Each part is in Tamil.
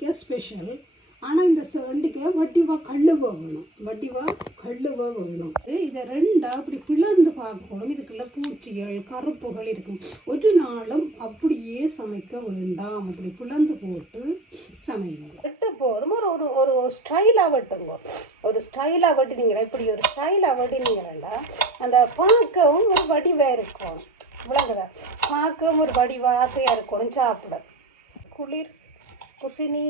வெண்டிக்காய் ஸ்பெஷல். ஆனால் இந்த வெண்டிக்காய் வட்டிவாக கழுவ வேணும். இதை ரெண்டாக அப்படி பிளந்து பார்க்கணும். இதுக்குள்ள பூச்சிகள் கருப்புகள் இருக்கும். ஒரு நாளும் அப்படியே சமைக்க வேண்டாம். அப்படி பிளந்து போட்டு சமைங்க. வெட்ட போதும் ஒரு ஒரு ஸ்டைலாக வெட்டுங்க. ஒரு ஸ்டைலாக வெட்டினீங்களா, இப்படி ஒரு ஸ்டைலாக வெட்டினீங்களா அந்த பார்க்கவும் ஒரு வடிவாக இருக்கும். விளங்குதா? பார்க்கவும் ஒரு வடிவாக ஆசையாக இருக்கணும் சாப்பிட. குளிர் குசினி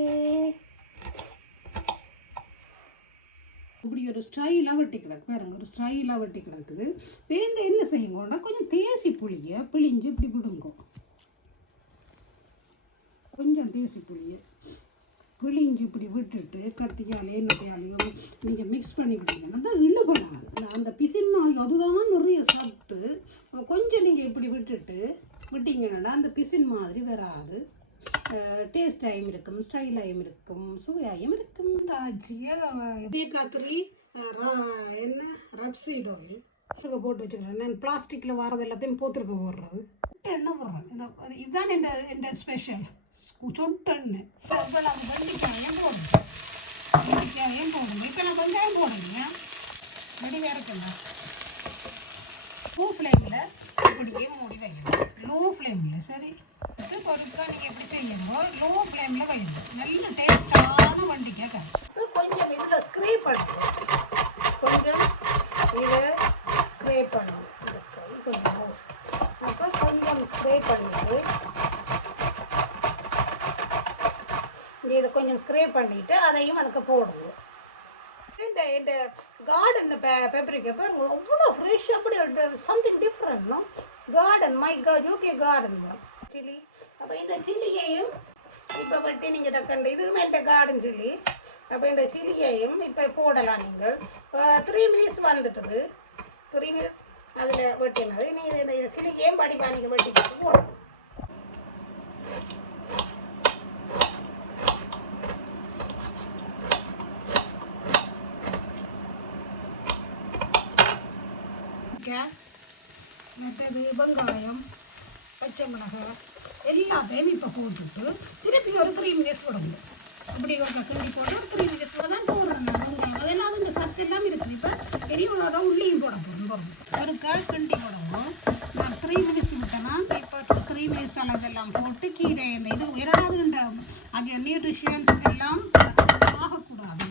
இப்படி ஒரு ஸ்டைலாக வெட்டி கிடக்கு பாருங்க. ஒரு ஸ்டைலாக வெட்டி கிடக்குது. வேண்ட என்ன செய்யுங்கன்னா கொஞ்சம் தேசி புளியை பிழிஞ்சு இப்படி விடுங்க. கொஞ்சம் தேசி புளியை பிழிஞ்சு இப்படி விட்டுட்டு கத்தியாலே எண்ணெயாலையும் நீங்கள் மிக்ஸ் பண்ணி விட்டீங்கன்னா தான் இழுபடாது. அந்த பிசின்மாய் அதுதான் நிறைய சத்து. கொஞ்சம் நீங்கள் இப்படி விட்டீங்கன்னா அந்த பிசின் மாதிரி வராது. டேஸ்டாயும் இருக்கும், ஸ்டைலாயும் இருக்கும், சுவையாயும் இருக்கும். கத்திரி என்ன ரப்சீட் ஆயில் போட்டு வச்சுக்கிறேன். நான் பிளாஸ்டிக்கில் வரது எல்லாத்தையும் போடுறது. என்ன போடுறேன் இதுதான் இந்த ஸ்பெஷல் சொட்டெண்ணு. வெண்டிக்காயும் போடுங்க. இப்போ நான் வெங்காயம் போடுங்க. வடிவாக இருக்குங்க. லோ ஃப்ளேமில் இப்படியே மூடி வைக்கணும். லோ ஃப்ளேமில் சரி. பொருட்கா நீங்கள் எப்படி செய்யணும், லோ ஃப்ளேமில் வைக்கணும். நல்ல டேஸ்டான வெண்டிக்காய் கறி. கொஞ்சம் இதில் ஸ்க்ரே பண்ணணும். கொஞ்சம் அப்போ கொஞ்சம் ஸ்ப்ரே பண்ணிட்டு இதை கொஞ்சம் ஸ்ப்ரே பண்ணிவிட்டு அதையும் அதுக்கு போடுவோம். இந்த கார்டன் பெப்பரிக்கா பாருங்க, அவ்வளோ ஃப்ரெஷ். அப்படி something different. Garden UK garden chilli. அப்போ இந்த சில்லியையும் இப்போ வெட்டி நீங்கள் டக்கண்டு இதுவுமே இந்த கார்டன் சில்லி. அப்போ இந்த சில்லியையும் இப்போ போடலாம். நீங்கள் 3 மினிட்ஸ் வந்துட்டுது. 3 மினிட்ஸ் அதில் வெட்டினது. நீங்கள் இந்த சில்லியையும் படிப்பா நீங்கள் வெட்டிட்டு போடணும். மற்றது வெங்காயம், பச்சை மிளகாய் எல்லாத்தையும் இப்போ போட்டுட்டு திருப்பி ஒரு 3 மினிட்ஸ் விடுங்க. இப்படி ஒரு கிண்டி போட்டு ஒரு 3 மினிட்ஸ் தான் போடுறேன். வெங்காயம் அதெல்லாம் இந்த சத்து எல்லாம் இருக்குது. இப்போ பெரியவங்களோட உள்ளியும் போட போகிறோம். ஒருக்கா கிண்டி போடுவோம். நான் 3 மினிட்ஸ் விட்டேன்னா இப்போ 3 மினிட்ஸ் இதெல்லாம் போட்டு கீரை இந்த இது இரண்டாவது அது நியூட்ரிஷன்ஸ் எல்லாம் ஆகக்கூடாது.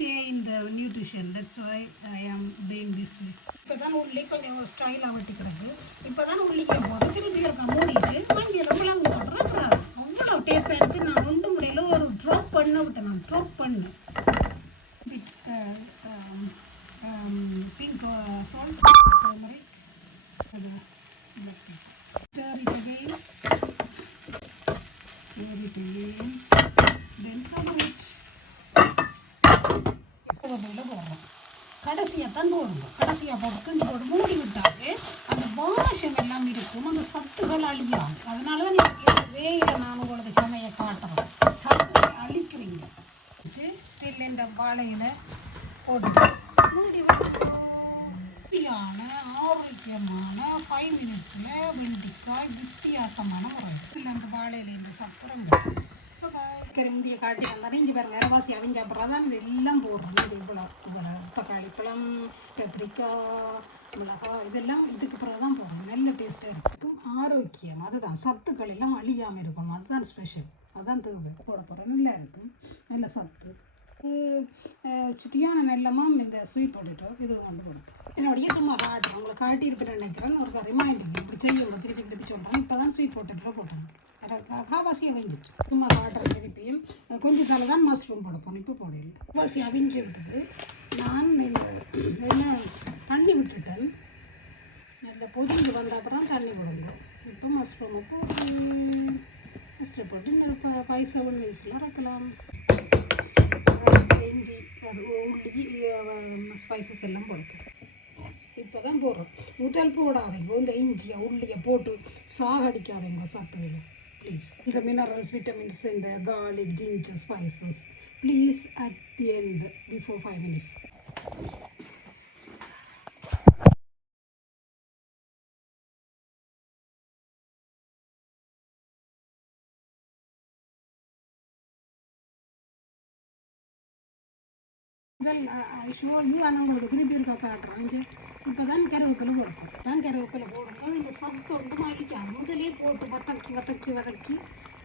Stay in the nutrition. That's why I am doing this way. இப்போ தான் உள்ளி கொஞ்சம் ஸ்டைலாக வெட்டி கிடக்கு. இப்போ தான் உள்ளிக்க போது திருப்பி இருக்க மூடிட்டு மஞ்சள் மிளகு போட்டுறாது. அவ்வளோ டேஸ்டாக இருக்குது. நான் ஒன்று முடியல ஒரு ட்ராப் பண்ண விட்டேன். நான் ட்ராப் பண்ணேன் பிங்க் சால்ட் மாதிரி அது stir it again. Then cover it. போடுறோம். கடைசியாக தான் போடணும். கடைசியாக போட்டு கிண்டி போட்டு மூடி விட்டாலே அந்த வாசம் எல்லாம் இருக்கும். அந்த சத்துகள் அழியாது. அதனால தான் நீங்கள் வேயில நான் உங்களுக்கு சமையை காட்டுறேன். சத்துக்களை அழிக்கிறீங்க. ஸ்டில் இந்த வாழையில போட்டு மூடி விட்டு ஆரோக்கியமான 5 மினிட்ஸில் வெண்டிக்காய் வித்தியாசமான முறை. இல்லை அந்த வாழையில இந்த சத்துரங்க இந்திய காட்டி வந்தானே இஞ்சி பாருங்க. அரைவாசி அவிஞ்ச அப்புறம் தான் இதெல்லாம் போடுறது. இது இவ்வளோ தக்காளி பழம், பெப்ரிக்காய், மிளகாய் இதெல்லாம் இதுக்கு பிறகு தான் போடுறோம். நல்ல டேஸ்ட்டாக இருக்கும். ஆரோக்கியம் அதுதான். சத்துக்கள் எல்லாம் அழியாமல் இருக்கணும். அதுதான் ஸ்பெஷல். அதுதான் தேவை. போட போகிறோம். நல்லா இருக்கும். நல்ல சத்து. சுட்டியான நெல்லமும் இந்த ஸ்வீட் பொட்டேட்டோ இது கொண்டு போடும். என்னுடைய சும்மா காட்டுறேன். உங்களை காட்டியிருப்பேன்னு நினைக்கிறேன். ஒரு ரிமைண்டிங் இப்படி செய்யணும். திருப்பி சொல்கிறேன். இப்போ தான் ஸ்வீட் பொட்டேட்டோ போட்டேன். காவாசி அவிஞ்சிச்சு. சும்மா காட்டுற திருப்பியும் கொஞ்சம் தலை தான் மஷ்ரூம் போடப்போம். இப்போ போடல. காவாசி அவிஞ்சு விட்டது. நான் என்ன தண்ணி விட்டுட்டேன். நல்ல பொதிஞ்சு வந்த அப்புறம் தண்ணி விடுங்க. இப்போ மஷ்ரூமை போட்டு போட்டு இன்னும் 5-7 மினிட்ஸில் இறக்கலாம். இஞ்சி அது உள்ளி ஸ்பைசஸ் எல்லாம் போடுப்போம். இப்போ தான் போடுறோம். முதல் போடாதீங்க. இந்த இஞ்சியை உள்ளியை போட்டு சாகடிக்காதீங்க சத்துகளை. Please. The minerals, vitamins and the garlic, ginger, spices. Please at the end before 5 minutes. முதல் ஷோ யூ ஆனால் உங்களுக்கு திருப்பி இருக்கா காட்டுறேன். இங்கே இப்போ தான் கருவேப்பிலை போடுவோம். கருவேப்பிலை போடும்போது இந்த சத்தொண்டு மல்லிக்காம முதலே போட்டு வதக்கி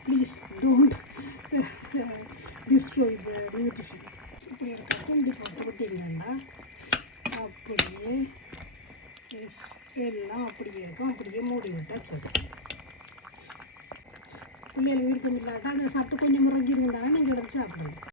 ப்ளீஸ் டோன்ட் டிஸ்ட்ரோய் த நியூட்ரிஷன். இப்படி இருக்க கிண்டி போட்டு விட்டீங்கன்னா அப்படியே எல்லாம் அப்படியே இருக்கும். அப்படியே மூடி விட்டால் சரி. பிள்ளைகளுக்கு விருப்பம் இல்லாட்டா அந்த சத்து கொஞ்சம் முறைஞ்சிருந்தாலும் நீங்கள் எடுத்து சாப்பிடுங்க.